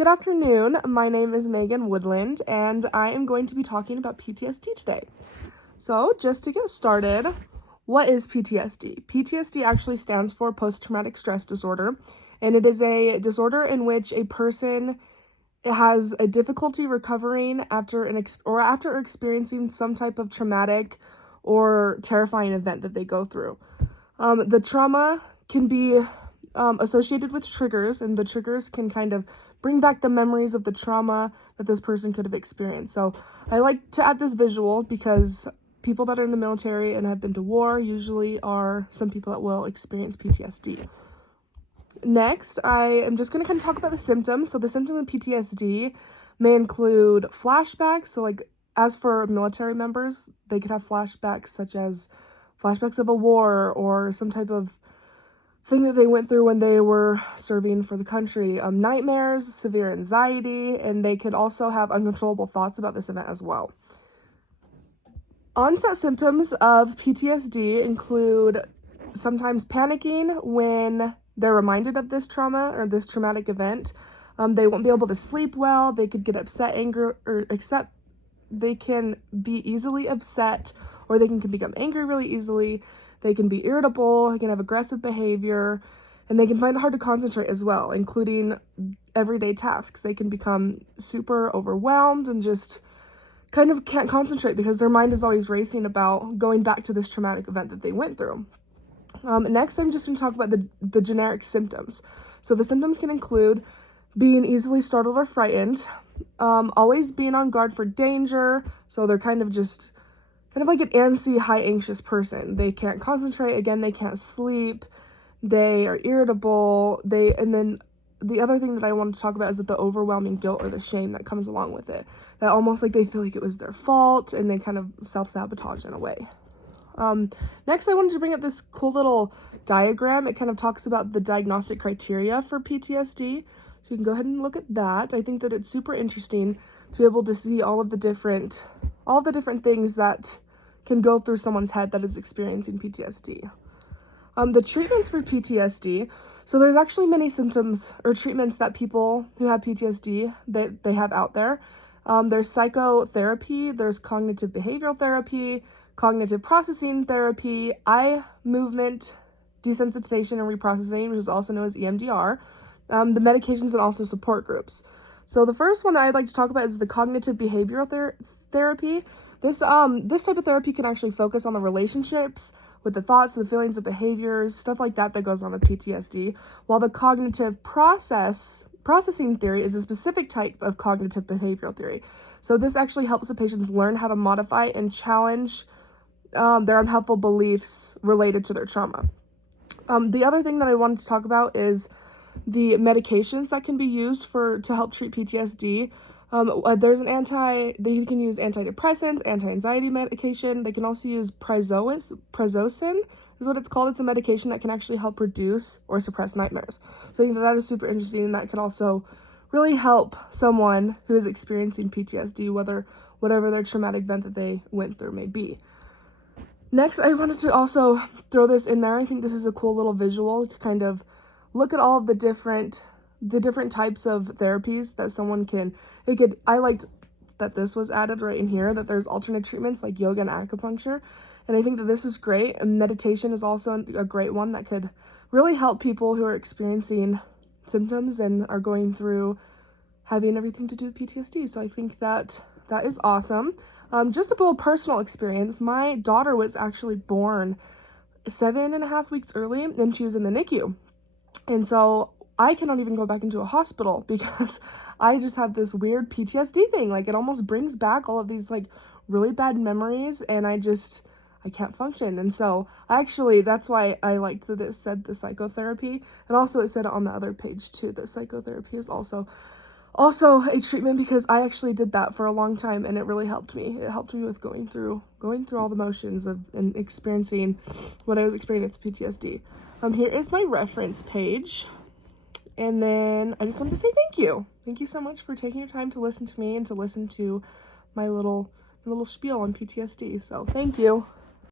Good afternoon. My name is Megan Woodland, and I am going to be talking about PTSD today. So, just to get started, what is PTSD? PTSD actually stands for post-traumatic stress disorder, and it is a disorder in which a person has a difficulty recovering after after experiencing some type of traumatic or terrifying event that they go through. The trauma can be associated with triggers, and the triggers can kind of bring back the memories of the trauma that this person could have experienced. So I like to add this visual because people that are in the military and have been to war usually are some people that will experience PTSD. Next, I am just going to kind of talk about the symptoms. So the symptoms of PTSD may include flashbacks. So like as for military members, they could have flashbacks such as flashbacks of a war or some type of thing that they went through when they were serving for the country, nightmares, severe anxiety, and they could also have uncontrollable thoughts about this event as well. Onset symptoms of PTSD include sometimes panicking when they're reminded of this trauma or this traumatic event. They won't be able to sleep well. They could get upset, they can be easily upset, or they can become angry really easily. They can be irritable, they can have aggressive behavior, and they can find it hard to concentrate as well, including everyday tasks. They can become super overwhelmed and just kind of can't concentrate because their mind is always racing about going back to this traumatic event that they went through. Next, I'm just going to talk about the generic symptoms. So the symptoms can include being easily startled or frightened, always being on guard for danger, so they're kind of like an antsy, high anxious person. They can't concentrate, again, they can't sleep, they are irritable, and then the other thing that I want to talk about is that the overwhelming guilt or the shame that comes along with it. That almost like they feel like it was their fault, and they kind of self-sabotage in a way. Next, I wanted to bring up this cool little diagram. It kind of talks about the diagnostic criteria for PTSD. So you can go ahead and look at that. I think that it's super interesting to be able to see all the different things that can go through someone's head that is experiencing PTSD. The treatments for PTSD, so there's actually many symptoms or treatments that people who have PTSD that they have out there. There's psychotherapy, there's cognitive behavioral therapy, cognitive processing therapy, eye movement desensitization and reprocessing, which is also known as EMDR, the medications, and also support groups. So the first one that I'd like to talk about is the cognitive behavioral therapy. This type of therapy can actually focus on the relationships with the thoughts, the feelings, the behaviors, stuff like that goes on with PTSD, while the cognitive processing theory is a specific type of cognitive behavioral theory. So this actually helps the patients learn how to modify and challenge their unhelpful beliefs related to their trauma. The other thing that I wanted to talk about is the medications that can be used to help treat PTSD. They can use antidepressants, anti-anxiety medication. They can also use prazosin is what it's called. It's a medication that can actually help reduce or suppress nightmares. So I think that is super interesting, and that can also really help someone who is experiencing PTSD, whatever their traumatic event that they went through may be. Next, I wanted to also throw this in there. I think this is a cool little visual to kind of look at all of the different types of therapies that someone I liked that this was added right in here, that there's alternate treatments like yoga and acupuncture, and I think that this is great. And meditation is also a great one that could really help people who are experiencing symptoms and are going through having everything to do with PTSD. So I think that is awesome. Just a little personal experience. My daughter was actually born 7.5 weeks early, and she was in the NICU. And so I cannot even go back into a hospital because I just have this weird PTSD thing. Like, it almost brings back all of these like really bad memories, and I can't function. And so that's why I liked that it said the psychotherapy, and also it said on the other page too that psychotherapy is also a treatment, because I actually did that for a long time, and it really helped me. It helped me with going through all the motions and experiencing what I was experiencing with PTSD. Here is my reference page. And then I just wanted to say thank you. Thank you so much for taking your time to listen to me and to listen to my little spiel on PTSD. So thank you.